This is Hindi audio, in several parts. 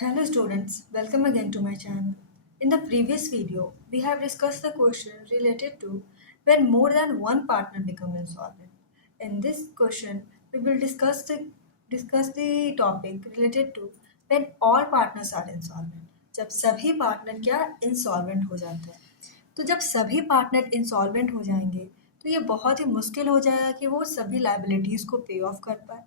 Hello students, welcome again to my channel. In the previous video, we have discussed the question related to when more than one partner become insolvent. In this question, we will discuss the topic related to when all partners are insolvent. जब सभी पार्टनर क्या इंसॉल्वेंट हो जाते हैं। तो जब सभी पार्टनर इंसॉल्वेंट हो जाएंगे, तो ये बहुत ही मुश्किल हो जाएगा कि वो सभी लाइबिलिटीज़ को पे ऑफ कर पाए।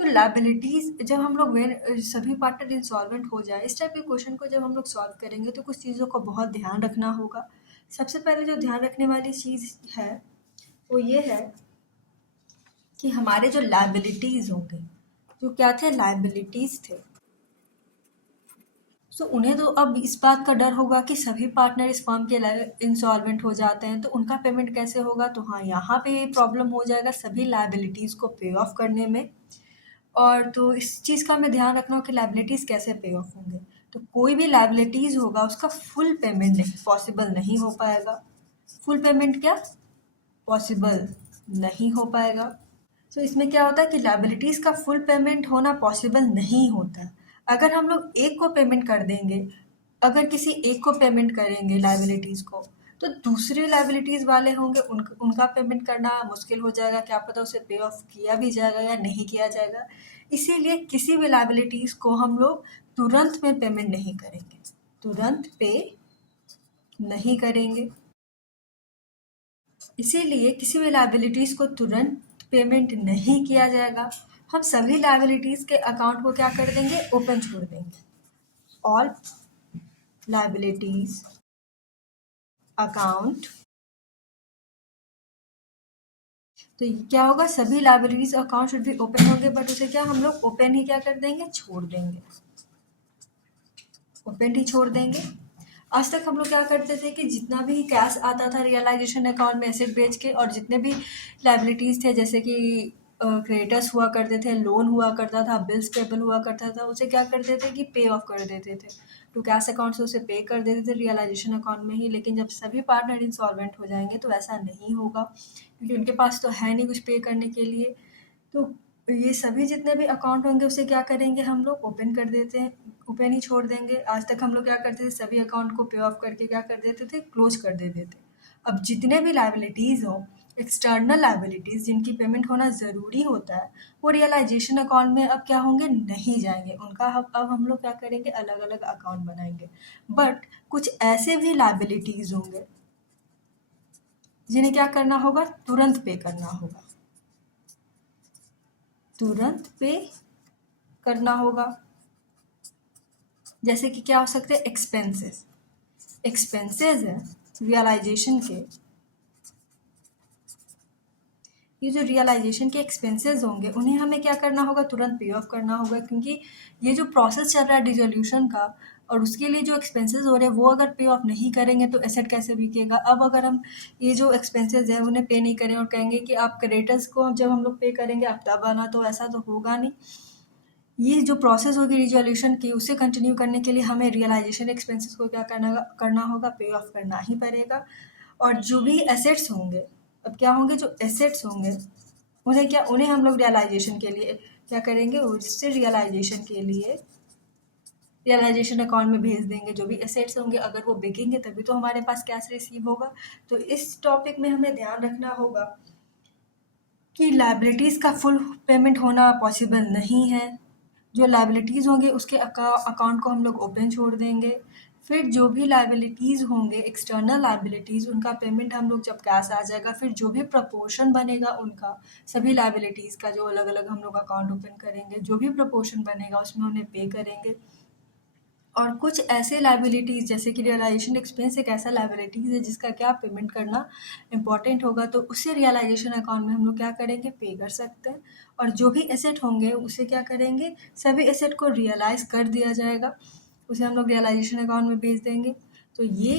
तो लायबिलिटीज़ जब हम लोग सभी पार्टनर इंसॉल्वेंट हो जाए, इस टाइप के क्वेश्चन को जब हम लोग सॉल्व करेंगे तो कुछ चीज़ों का बहुत ध्यान रखना होगा। सबसे पहले जो ध्यान रखने वाली चीज़ है वो ये है कि हमारे जो लायबिलिटीज़ होंगे, जो क्या थे, लायबिलिटीज़ थे, सो उन्हें तो अब इस बात का डर होगा कि सभी पार्टनर इस फर्म के इंसॉल्वेंट हो जाते हैं तो उनका पेमेंट कैसे होगा। तो हाँ, यहाँ पे प्रॉब्लम हो जाएगा सभी लायबिलिटीज़ को पे ऑफ करने में। और तो इस चीज़ का हमें ध्यान रखना हो कि लायबिलिटीज़ कैसे पे ऑफ होंगे। तो कोई भी लायबिलिटीज़ होगा उसका फुल पेमेंट नहीं पॉसिबल नहीं हो पाएगा। फुल पेमेंट क्या पॉसिबल नहीं हो पाएगा। तो इसमें क्या होता है कि लायबिलिटीज़ का फुल पेमेंट होना पॉसिबल नहीं होता। अगर हम लोग एक को पेमेंट कर देंगे, अगर किसी एक को पेमेंट करेंगे लायबिलिटीज़ को, तो दूसरे लायबिलिटीज़ वाले होंगे उनका पेमेंट करना मुश्किल हो जाएगा। क्या पता उसे पे ऑफ किया भी जाएगा या नहीं किया जाएगा। इसीलिए किसी भी लायबिलिटीज़ को हम लोग तुरंत में पेमेंट नहीं करेंगे, तुरंत पे नहीं करेंगे। इसीलिए किसी भी लायबिलिटीज़ को तुरंत पेमेंट नहीं किया जाएगा। हम सभी लायबिलिटीज़ के अकाउंट को क्या कर देंगे, ओपन छोड़ देंगे। ऑल लायबिलिटीज़ अकाउंट, तो क्या होगा, सभी लायबिलिटीज़ अकाउंट शुड भी ओपन होंगे, बट उसे क्या हम लोग ओपन ही क्या कर देंगे, छोड़ देंगे, ओपन ही छोड़ देंगे। आज तक हम लोग क्या करते थे कि जितना भी कैश आता था रियलाइजेशन अकाउंट में एसेट बेच के, और जितने भी लायबिलिटीज़ थे जैसे कि क्रेडिटर्स हुआ करते थे, लोन हुआ करता था, बिल्स पेबल हुआ करता था, उसे क्या करते थे कि पे ऑफ कर देते थे। टू कैश अकाउंट से उसे पे कर देते थे रियलाइजेशन अकाउंट में ही। लेकिन जब सभी पार्टनर इंसॉल्वेंट हो जाएंगे तो ऐसा नहीं होगा, क्योंकि उनके पास तो है नहीं कुछ पे करने के लिए। तो ये सभी जितने भी अकाउंट होंगे उसे क्या करेंगे, हम लोग ओपन कर देते हैं, ओपन ही छोड़ देंगे। आज तक हम लोग क्या करते थे, सभी अकाउंट को पे ऑफ करके क्या कर देते थे, क्लोज कर देते थे। अब जितने भी लायबिलिटीज़ हों, एक्सटर्नल लायबिलिटीज़ जिनकी पेमेंट होना ज़रूरी होता है, वो रियलाइजेशन अकाउंट में अब क्या होंगे, नहीं जाएंगे। उनका अब हम लोग क्या करेंगे, अलग अलग अकाउंट बनाएंगे। बट कुछ ऐसे भी लायबिलिटीज़ होंगे जिन्हें क्या करना होगा, तुरंत पे करना होगा, तुरंत पे करना होगा। जैसे कि क्या हो सकते हैं, एक्सपेंसेस, एक्सपेंसेस है रियलाइजेशन के। ये जो रियलाइजेशन के एक्सपेंसेस होंगे उन्हें हमें क्या करना होगा, तुरंत पे ऑफ करना होगा, क्योंकि ये जो प्रोसेस चल रहा है डिसोल्यूशन का, और उसके लिए जो एक्सपेंसेस हो रहे हैं वो अगर पे ऑफ नहीं करेंगे तो एसेट कैसे बिकेगा। अब अगर हम ये जो एक्सपेंसेस है उन्हें पे नहीं करें और कहेंगे कि आप क्रेडिटर्स को जब हम लोग पे करेंगे आप तब आना, तो ऐसा तो होगा नहीं। ये जो प्रोसेस होगी रिजोल्यूशन की, उसे कंटिन्यू करने के लिए हमें रियलाइजेशन एक्सपेंसेस को क्या करना होगा, पे ऑफ करना ही पड़ेगा। और जो भी एसेट्स होंगे, अब क्या होंगे, जो एसेट्स होंगे उन्हें हम लोग रियलाइजेशन के लिए क्या करेंगे, उससे रियलाइजेशन के लिए रियलाइजेशन अकाउंट में भेज देंगे। जो भी एसेट्स होंगे अगर वो बिकेंगे तभी तो हमारे पास कैश रिसीव होगा। तो इस टॉपिक में हमें ध्यान रखना होगा कि लायबिलिटीज़ का फुल पेमेंट होना पॉसिबल नहीं है। जो लायबिलिटीज़ होंगे उसके अकाउंट को हम लोग ओपन छोड़ देंगे। फिर जो भी लायबिलिटीज़ होंगे, एक्सटर्नल लायबिलिटीज़, उनका पेमेंट हम लोग जब कैश आ जाएगा, फिर जो भी प्रपोर्शन बनेगा उनका, सभी लायबिलिटीज़ का जो अलग अलग हम लोग अकाउंट ओपन करेंगे, जो भी प्रपोर्शन बनेगा उसमें उन्हें पे करेंगे। और कुछ ऐसे लायबिलिटीज़ जैसे कि रियलाइजेशन एक्सपेंस एक ऐसा लायबिलिटीज़ है जिसका क्या पेमेंट करना इम्पॉर्टेंट होगा, तो उसे रियलाइजेशन अकाउंट में हम लोग क्या करेंगे, पे कर सकते हैं। और जो भी एसेट होंगे उसे क्या करेंगे, सभी एसेट को रियलाइज़ कर दिया जाएगा, उसे हम लोग रियलाइजेशन अकाउंट में भेज देंगे। तो ये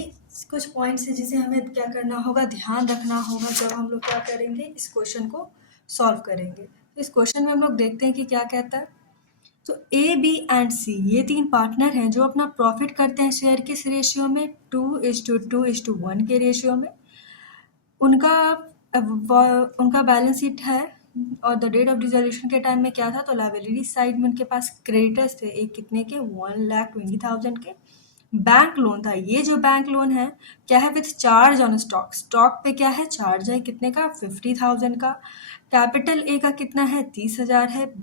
कुछ पॉइंट्स हैं जिसे हमें क्या करना होगा, ध्यान रखना होगा जब हम लोग क्या करेंगे, इस क्वेश्चन को सॉल्व करेंगे। तो इस क्वेश्चन में हम लोग देखते हैं कि क्या कहता है। तो ए, बी एंड सी ये तीन पार्टनर हैं जो अपना प्रॉफिट करते हैं शेयर किस रेशियो में, 2:2:1 के रेशियो में। उनका उनका बैलेंस शीट है और द डेट ऑफ डिसोल्यूशन के टाइम में क्या था, तो लाइबिलिटी साइड में उनके पास क्रेडिटर्स थे एक कितने के 1,20,000 के। बैंक लोन था, ये जो बैंक लोन है क्या है, with charge on stock, stock पे क्या है, चार्ज है कितने का, 50,000 का। कैपिटल ए का कितना है, 30,000 है,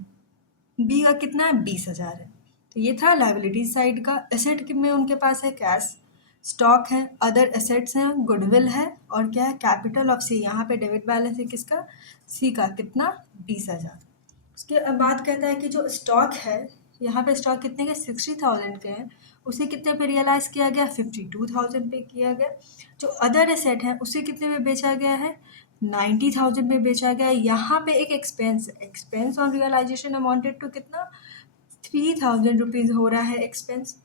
बी का कितना है, 20,000 है। तो ये था लाइबिलिटी साइड का। एसेट में उनके पास है कैश, स्टॉक है, अदर एसेट्स हैं, गुडविल है, और क्या है, कैपिटल ऑफ सी, यहाँ पे डेबिट बैलेंस है किसका, सी का, कितना, 20,000। उसके बाद कहता है कि जो स्टॉक है, यहाँ पे स्टॉक कितने के, 60,000 के हैं, उसे कितने पे रियलाइज किया गया, 52,000 पे किया गया। जो अदर एसेट है उसे कितने में बेचा गया है, 90,000 में बेचा गया है। यहाँ पे एक expense on realization amounted to कितना, 3,000 रुपीज़ हो रहा है एक्सपेंस।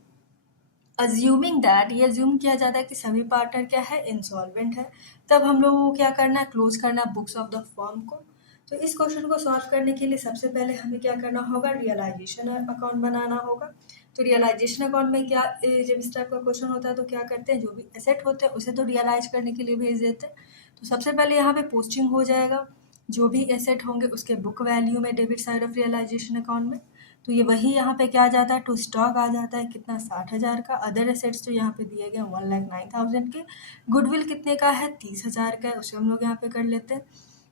अज्यूमिंग दैट, ये अज्यूम किया जाता है कि सभी पार्टनर क्या है, इंसॉल्वेंट है। तब हम लोगों को क्या करना है, क्लोज करना बुक्स ऑफ द फर्म को। तो इस क्वेश्चन को सॉल्व करने के लिए सबसे पहले हमें क्या करना होगा, रियलाइजेशन अकाउंट बनाना होगा। तो रियलाइजेशन अकाउंट में क्या, जब इस टाइप का क्वेश्चन होता है तो क्या करते हैं, जो भी एसेट होते हैं उसे तो रियलाइज करने के लिए भेज देते हैं। तो सबसे पहले यहाँ पे पोस्टिंग हो जाएगा, जो भी एसेट होंगे उसके बुक वैल्यू में debit side of realization account में। तो ये वही यहाँ पे क्या आ जाता है, टू स्टॉक आ जाता है कितना, 60,000 का। अदर एसेट्स तो यहाँ पे दिए गए 1,09,000 के। गुडविल कितने का है, 30,000 का है, उसे हम लोग यहाँ पे कर लेते हैं।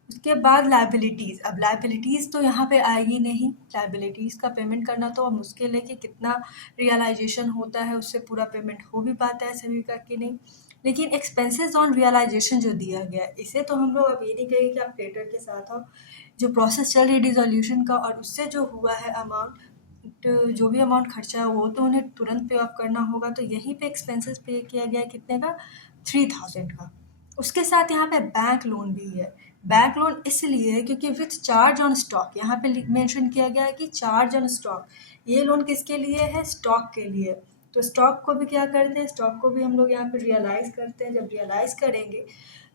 उसके बाद लाइबिलिटीज़, अब लाइबिलिटीज़ तो यहाँ पे आएगी नहीं, लाइबिलिटीज़ का पेमेंट करना तो अब मुश्किल है कि कितना रियलाइजेशन होता है उससे पूरा पेमेंट हो भी पाता है सभी का कि नहीं। लेकिन एक्सपेंसेस ऑन रियलाइजेशन जो दिया गया है, इसे तो हम लोग अब ये नहीं कहेंगे कि आप क्रेडिटर के साथ हो। जो प्रोसेस चल रही है डिसोल्यूशन का और उससे जो हुआ है अमाउंट, तो जो भी अमाउंट खर्चा है वो तो उन्हें तुरंत पे ऑफ करना होगा। तो यहीं पे एक्सपेंसेस पे किया गया है कितने का, 3,000 का। उसके साथ यहाँ पे बैंक लोन भी है। बैंक लोन इसलिए है क्योंकि विथ चार्ज ऑन स्टॉक, यहाँ पे मेंशन किया गया है कि चार्ज ऑन स्टॉक, ये लोन किसके लिए है, स्टॉक के लिए। तो स्टॉक को भी क्या करते हैं, स्टॉक को भी हम लोग यहाँ पे रियलाइज़ करते हैं। जब रियलाइज़ करेंगे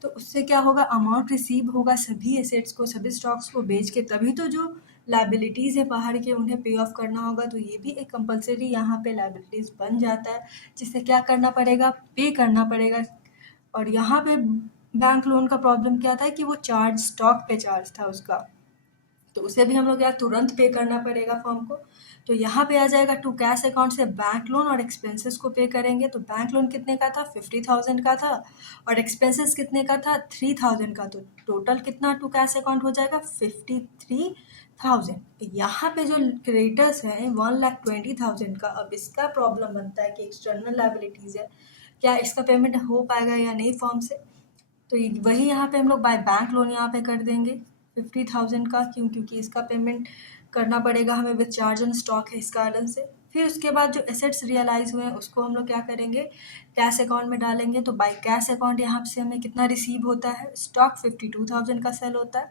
तो उससे क्या होगा, अमाउंट रिसीव होगा सभी एसेट्स को, सभी स्टॉक्स को बेच के, तभी तो जो लाइबिलिटीज़ है बाहर के उन्हें पे ऑफ करना होगा। तो ये भी एक कंपलसरी यहाँ पे लाइबिलिटीज़ बन जाता है, जिससे क्या करना पड़ेगा, पे करना पड़ेगा। और यहाँ पे बैंक लोन का प्रॉब्लम क्या था कि वो चार्ज स्टॉक पे चार्ज था उसका, तो उसे भी हम लोग यार तुरंत पे करना पड़ेगा फर्म को। तो यहाँ पे आ जाएगा टू कैश अकाउंट से बैंक लोन और एक्सपेंसेस को पे करेंगे। तो बैंक लोन कितने का था, 50,000 का था, और एक्सपेंसेस कितने का था, 3,000 का। तो टोटल कितना टू कैश अकाउंट हो जाएगा, 53,000। यहाँ पे जो क्रेडिटर्स हैं 1,20,000 का, अब इसका प्रॉब्लम बनता है कि एक्सटर्नल लाइबिलिटीज़ है, क्या इसका पेमेंट हो पाएगा या नहीं फर्म से। तो वही यहाँ पे हम लोग बाय बैंक लोन यहाँ पे कर देंगे 50,000 का, क्योंकि इसका पेमेंट करना पड़ेगा हमें विद चार्ज ऑन स्टॉक है इस कारण से। फिर उसके बाद जो एसेट्स रियलाइज हुए हैं उसको हम लोग क्या करेंगे, कैश अकाउंट में डालेंगे। तो बाय कैश अकाउंट यहाँ से हमें कितना रिसीव होता है, स्टॉक 52,000 का सेल होता है,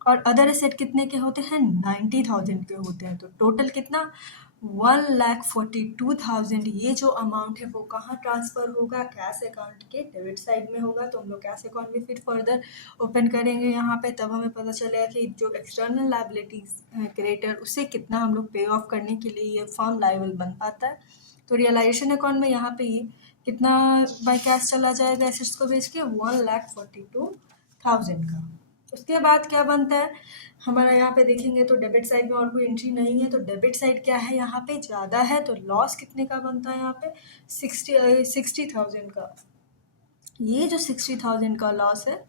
और अदर एसेट कितने के होते हैं, 90,000 के होते हैं। तो टोटल कितना, 1,42,000। ये जो अमाउंट है वो कहाँ ट्रांसफ़र होगा, कैश अकाउंट के डेबिट साइड में होगा। तो हम लोग कैश अकाउंट भी फिर फर्दर ओपन करेंगे यहाँ पे, तब हमें पता चलेगा कि जो एक्सटर्नल लाइबिलिटीज़ है क्रेडिटर, उससे कितना हम लोग पे ऑफ करने के लिए ये फर्म लायबल बन पाता है। तो रियलाइजेशन अकाउंट में यहाँ पे ये कितना बाय कैश चला जाएगा एसेट्स को बेच के, 1,42,000 का। उसके बाद क्या बनता है हमारा, यहाँ पे देखेंगे तो डेबिट साइड में और कोई एंट्री नहीं है। तो डेबिट साइड क्या है, यहाँ पे ज़्यादा है, तो लॉस कितने का बनता है यहाँ पे, 60,000 का। ये जो 60,000 का लॉस है,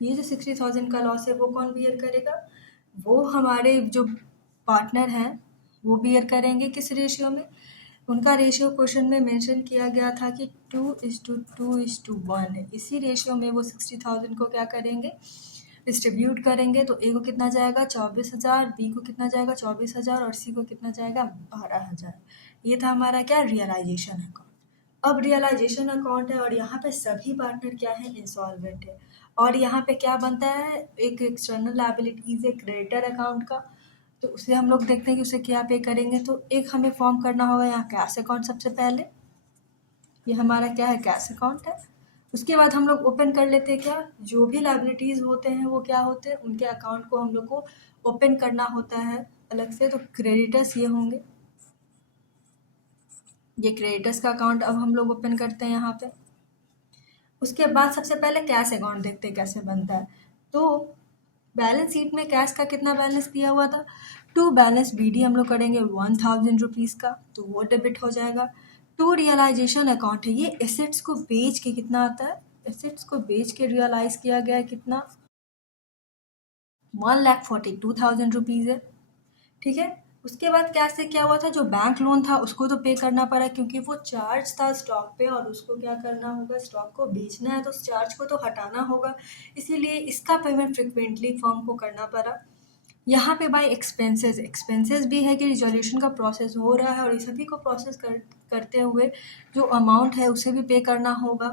ये जो 60,000 का लॉस है वो कौन बियर करेगा, वो हमारे जो पार्टनर हैं वो बियर करेंगे। किस रेशियो में, उनका रेशियो क्वेश्चन में मेंशन किया गया था कि 2:2:1 है। इसी रेशियो में वो 60,000 को क्या करेंगे, डिस्ट्रीब्यूट करेंगे। तो ए को कितना जाएगा, 24,000, बी को कितना जाएगा, 24,000, और सी को कितना जाएगा, 12,000। ये था हमारा क्या, रियलाइजेशन अकाउंट। अब रियलाइजेशन अकाउंट है और यहाँ पे सभी पार्टनर क्या है, इंसॉल्वेंट है। और यहाँ पे क्या बनता है, एक एक्सटर्नल लायबिलिटीज है क्रेडिटर अकाउंट का। तो उसे हम लोग देखते हैं कि उसे क्या पे करेंगे। तो एक हमें फॉर्म करना होगा यहाँ कैश अकाउंट सबसे पहले, ये हमारा क्या है, कैश अकाउंट है। उसके बाद हम लोग ओपन कर लेते हैं क्या, जो भी लायबिलिटीज़ होते हैं वो क्या होते हैं, उनके अकाउंट को हम लोग को ओपन करना होता है अलग से। तो क्रेडिटर्स ये होंगे, ये क्रेडिटर्स का अकाउंट अब हम लोग ओपन करते हैं यहाँ पे। उसके बाद सबसे पहले कैश अकाउंट देखते हैं कैसे बनता है। तो बैलेंस शीट में कैश का कितना बैलेंस दिया हुआ था, टू बैलेंस BD हम लोग करेंगे 1000 रुपीज़ का, तो वो डेबिट हो जाएगा। टू रियलाइजेशन अकाउंट है, ये एसेट्स को बेच के कितना आता है, एसेट्स को बेच के रियलाइज किया गया है कितना, 1,42,000 रुपीज़ है। ठीक है, उसके बाद कैश से क्या हुआ था, जो बैंक लोन था उसको तो पे करना पड़ा क्योंकि वो चार्ज था स्टॉक पे और उसको क्या करना होगा, स्टॉक को बेचना है तो उस चार्ज को तो हटाना होगा, इसीलिए इसका पेमेंट फ्रिक्वेंटली फर्म को करना पड़ा। यहाँ पे बाय एक्सपेंसेस, एक्सपेंसेस भी है कि रिजोल्यूशन का प्रोसेस हो रहा है और इस सभी को प्रोसेस करते हुए जो अमाउंट है उसे भी पे करना होगा।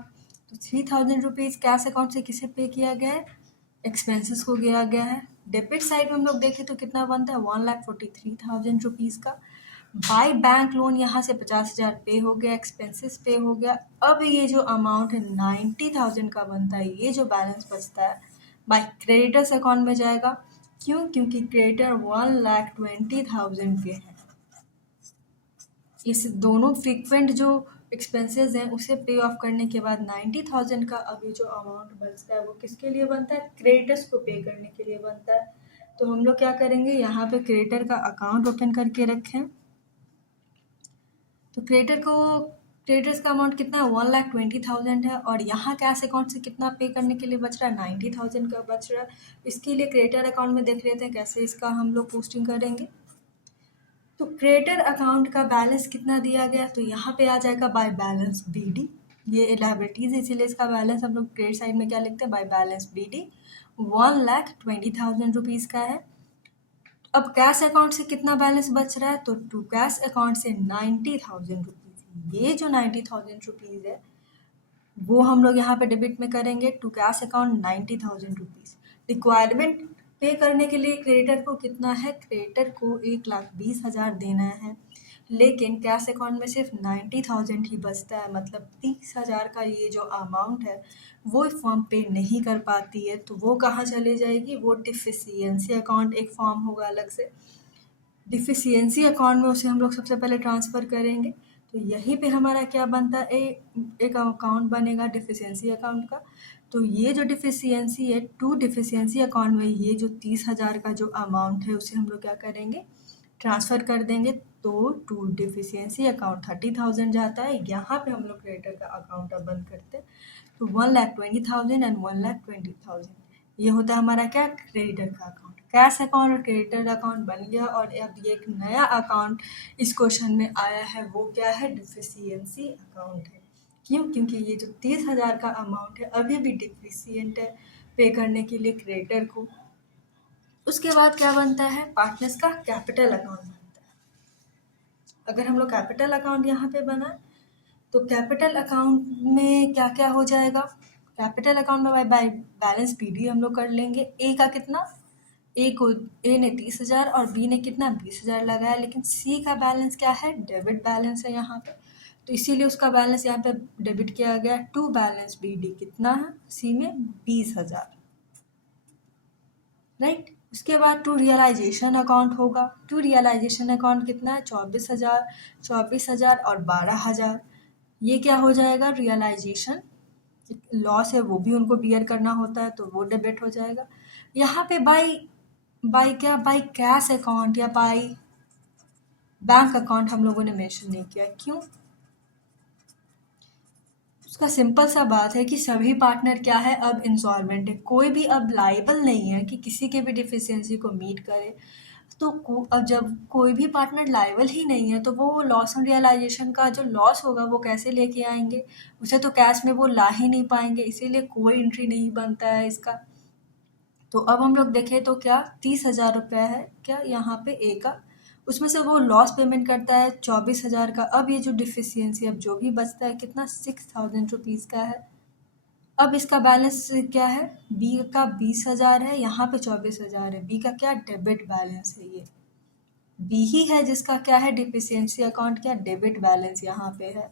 तो 3,000 रुपीज़ कैश अकाउंट से किसे पे किया गया है, एक्सपेंसेस को किया गया है। डेबिट साइड में हम लोग देखें तो कितना बनता है, 1,43,000 रुपीज़ का। बाय बैंक लोन यहाँ से 50,000 पे हो गया, एक्सपेंसेस पे हो गया। अब ये जो अमाउंट है 90,000 का बनता है, ये जो बैलेंस बचता है बाय क्रेडिटर्स अकाउंट में जाएगा। क्यों, क्योंकि क्रेडिटर 1,20,000 पे है। इस दोनों फ्रीक्वेंट जो एक्सपेंसेस हैं उसे पे ऑफ करने के बाद 90,000 का अब ये जो अमाउंट बचता है वो किसके लिए बनता है, क्रेडिटर्स को पे करने के लिए बनता है। तो हम लोग क्या करेंगे, यहाँ पे क्रेडिटर का अकाउंट ओपन करके रखें। तो क्रेडिटर्स का अमाउंट कितना है, 1,20,000 है और यहाँ कैश अकाउंट से कितना पे करने के लिए बच रहा है, 90,000 का बच रहा है। इसके लिए क्रेडिटर अकाउंट में देख लेते हैं कैसे इसका हम लोग पोस्टिंग करेंगे। तो क्रेडिटर अकाउंट का बैलेंस कितना दिया गया, तो यहाँ पे आ जाएगा बाय बैलेंस BD, ये लाइबिलिटीज इसीलिए इसका बैलेंस हम लोग क्रेडिट साइड में क्या लिखते हैं, बाय बैलेंस BD 1,20,000 रुपीज़ का है। अब कैश अकाउंट से कितना बैलेंस बच रहा है, तो टू कैश अकाउंट से 90,000 रुपीज़, ये जो 90,000 रुपीज़ है वो हम लोग यहाँ पे डेबिट में करेंगे to cash account 90,000 rupees. Requirement पे करने के लिए क्रेडिटर को कितना है, क्रेडिटर को 1,20,000 देना है, लेकिन कैश अकाउंट में सिर्फ 90,000 ही बचता है, मतलब 30,000 का ये जो अमाउंट है वो फॉर्म पे नहीं कर पाती है, तो वो कहाँ चले जाएगी, वो डिफिशियंसी अकाउंट एक फॉर्म होगा अलग से, डिफिशियंसी अकाउंट में उसे हम लोग सबसे पहले ट्रांसफ़र करेंगे। तो यहीं पे हमारा क्या बनता है, एक अकाउंट बनेगा डिफिशियंसी अकाउंट का। तो ये जो डिफिशियंसी है, टू डिफिशियंसी अकाउंट में ये जो 30,000 का जो अमाउंट है उसे हम लोग क्या करेंगे, ट्रांसफ़र कर देंगे। तो टू डिफिशियंसी अकाउंट 30,000 जाता है, यहाँ पे हम लोग क्रेडिटर का अकाउंट अब बंद करते हैं। तो 1,20,000 एंड 1,20,000 ये होता है हमारा क्या, क्रेडिटर का अकाउंट। कैश अकाउंट और क्रेडिटर अकाउंट बन गया और अब ये एक नया अकाउंट इस क्वेश्चन में आया है, वो क्या है, डिफिशियंसी अकाउंट है। क्यों, क्योंकि ये जो 30,000 का अमाउंट है अभी भी डिफिशियंट है पे करने के लिए क्रेडिटर को। उसके बाद क्या बनता है, पार्टनर्स का कैपिटल अकाउंट बनता है। अगर हम लोग कैपिटल अकाउंट यहाँ पे बना तो कैपिटल अकाउंट में क्या क्या हो जाएगा, कैपिटल अकाउंट में बाय बैलेंस BD हम लोग कर लेंगे। ए का कितना, ए ने 30,000 और बी ने कितना 20,000 लगाया, लेकिन सी का बैलेंस क्या है, डेबिट बैलेंस है यहाँ पे, तो इसीलिए उसका बैलेंस यहाँ पे डेबिट किया गया। टू बैलेंस BD कितना है, सी में 20,000, राइट। उसके बाद टू रियलाइजेशन अकाउंट होगा। टू रियलाइजेशन अकाउंट कितना है, 24,000, 24,000 और 12,000। ये क्या हो जाएगा, रियलाइजेशन लॉस है वो भी उनको बियर करना होता है, तो वो डेबिट हो जाएगा। यहाँ पे बाय बाय क्या, बाय कैश अकाउंट या बाय बैंक अकाउंट हम लोगों ने मेंशन नहीं किया, क्यों, उसका सिंपल सा बात है कि सभी पार्टनर क्या है, अब इंसॉल्वेंट है, कोई भी अब लाइबल नहीं है कि किसी के भी डिफिशियंसी को मीट करे। तो अब जब कोई भी पार्टनर लाइबल ही नहीं है तो वो लॉस ऑन रियलाइजेशन का जो लॉस होगा वो कैसे लेके आएंगे, उसे तो कैश में वो ला ही नहीं पाएंगे, इसीलिए कोई एंट्री नहीं बनता है इसका। तो अब हम लोग देखें तो क्या 30,000 रुपया है क्या यहाँ पे ए का, उसमें से वो लॉस पेमेंट करता है 24,000 का। अब ये जो डिफिशियंसी अब जो भी बचता है कितना, 6,000 रुपीज़ का है। अब इसका बैलेंस क्या है, बी का 20,000 है, यहाँ पे 24,000 है, बी का क्या, डेबिट बैलेंस है, ये बी ही है जिसका क्या है, डिफिशियंसी अकाउंट क्या, डेबिट बैलेंस यहाँ पे है।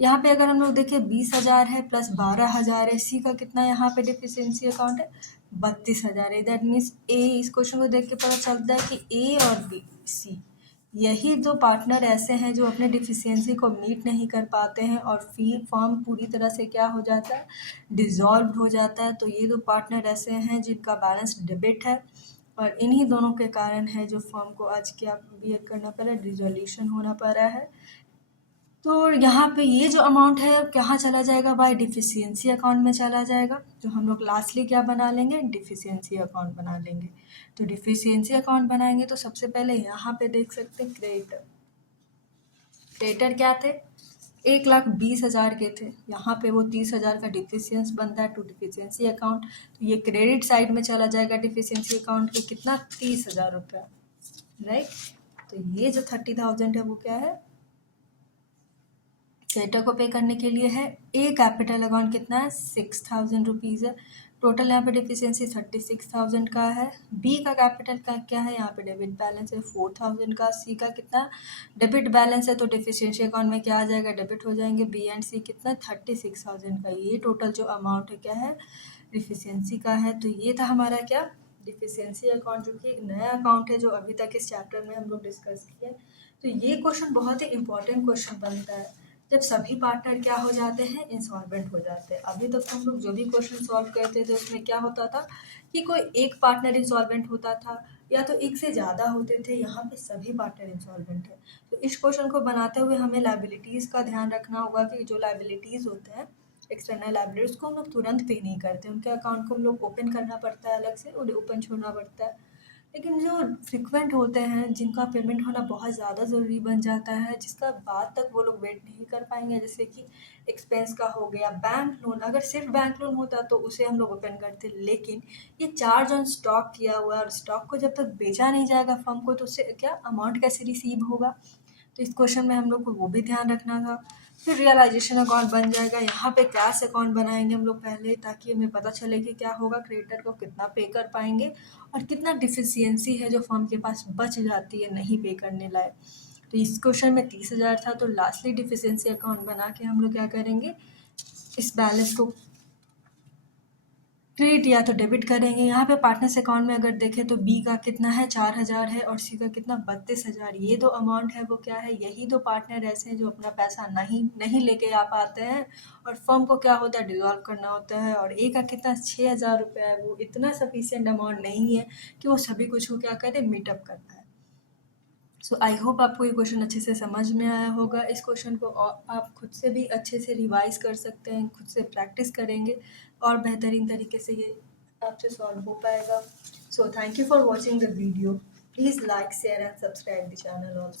यहाँ पे अगर हम लोग देखें 20,000 है प्लस 12,000 है, सी का कितना यहाँ पे डिफिशियंसी अकाउंट है, 32,000 है। दैट मीन्स ए, इस क्वेश्चन को देख के पता चलता है कि ए और बी सी यही दो पार्टनर ऐसे हैं जो अपने डिफिशियंसी को मीट नहीं कर पाते हैं और फर्म पूरी तरह से क्या हो जाता है, डिसॉल्व हो जाता है। तो ये दो पार्टनर ऐसे हैं जिनका बैलेंस डेबिट है और इन्हीं दोनों के कारण है जो फर्म को आज क्या बियर करना पड़ा, डिसोल्यूशन होना पड़ा है। तो यहाँ पे ये जो अमाउंट है अब कहाँ चला जाएगा भाई, डिफिशियंसी अकाउंट में चला जाएगा। तो हम लोग लास्टली क्या बना लेंगे, डिफिशियंसी अकाउंट बना लेंगे। तो डिफिशियंसी अकाउंट बनाएंगे तो सबसे पहले यहाँ पे देख सकते हैं क्रेडिटर। क्रेडिटर क्या थे, 1,20,000 के थे। यहाँ पे वो 30,000 का डिफिशियंस बनता है टू डिफिशियंसी अकाउंट। तो ये क्रेडिट साइड में चला जाएगा डिफिशियंसी अकाउंट के, कितना, 30,000 रुपया, राइट। तो ये जो 30,000 है वो क्या है, क्रेडिटर को पे करने के लिए है। ए कैपिटल अकाउंट कितना है, 6,000 रुपीज़ है। टोटल यहाँ पे डिफिशियंसी 36,000 का है। बी का कैपिटल का क्या है, यहाँ पे डेबिट बैलेंस है 4,000 का। सी का कितना डेबिट बैलेंस है, तो डिफिशियंसी अकाउंट में क्या आ जाएगा, डेबिट हो जाएंगे। बी एंड सी कितना, 36,000 का। ये टोटल जो अमाउंट है क्या है, डिफिशियंसी का है। तो ये था हमारा क्या, डिफिशियंसी अकाउंट, जो कि एक नया अकाउंट है जो अभी तक इस चैप्टर में हम लोग डिस्कस किए। तो ये क्वेश्चन बहुत ही इंपॉर्टेंट क्वेश्चन बनता है जब सभी पार्टनर क्या हो जाते हैं, इंसॉल्वेंट हो जाते हैं। अभी तक हम लोग जो भी क्वेश्चन सॉल्व करते थे उसमें क्या होता था कि कोई एक पार्टनर इंसॉल्वेंट होता था या तो एक से ज़्यादा होते थे। यहाँ पे सभी पार्टनर इंसॉल्वेंट है। तो इस क्वेश्चन को बनाते हुए हमें लाइबिलिटीज़ का ध्यान रखना होगा कि जो लाइबिलिटीज़ होते हैं, एक्सटर्नल लाइबिलिटीज़ को हम लोग तुरंत पे नहीं करते, उनके अकाउंट को हम लोग ओपन करना पड़ता है अलग से, उन्हें ओपन छोड़ना पड़ता है। लेकिन जो फ्रिक्वेंट होते हैं, जिनका पेमेंट होना बहुत ज़्यादा ज़रूरी बन जाता है, जिसका बाद तक वो लोग वेट नहीं कर पाएंगे, जैसे कि एक्सपेंस का हो गया, बैंक लोन। अगर सिर्फ बैंक लोन होता तो उसे हम लोग ओपन करते, लेकिन ये चार्ज ऑन स्टॉक किया हुआ है और स्टॉक को जब तक बेचा नहीं जाएगा फर्म को, तो उससे क्या अमाउंट कैसे रिसीव होगा। तो इस क्वेश्चन में हम लोग को वो भी ध्यान रखना था। फिर रियलाइजेशन अकाउंट बन जाएगा। यहाँ पे कैश अकाउंट बनाएंगे हम लोग पहले, ताकि हमें पता चले कि क्या होगा, क्रेडिटर को कितना पे कर पाएंगे और कितना डिफिशियंसी है जो फर्म के पास बच जाती है नहीं पे करने लायक। तो इस क्वेश्चन में 30,000 था। तो लास्टली डिफिशियंसी अकाउंट बना के हम लोग क्या करेंगे, इस बैलेंस को क्रेडिट या तो डेबिट करेंगे। यहाँ पे पार्टनर्स अकाउंट में अगर देखें तो बी का कितना है, 4,000 है और सी का कितना, 32,000। ये दो अमाउंट है वो क्या है, यही दो पार्टनर ऐसे हैं जो अपना पैसा नहीं नहीं लेके आ पाते हैं और फर्म को क्या होता है, डिसॉल्व करना होता है। और ए का कितना, 6,000 रुपया है। वो इतना सफिशियंट अमाउंट नहीं है कि वो सभी कुछ को क्या करे, मीटअप कर पाए। सो आई होप आपको ये क्वेश्चन अच्छे से समझ में आया होगा। इस क्वेश्चन को आप खुद से भी अच्छे से रिवाइज कर सकते हैं, खुद से प्रैक्टिस करेंगे और बेहतरीन तरीके से ये आपसे सॉल्व हो पाएगा। So thank you for watching the video. Please like, share and subscribe the channel also.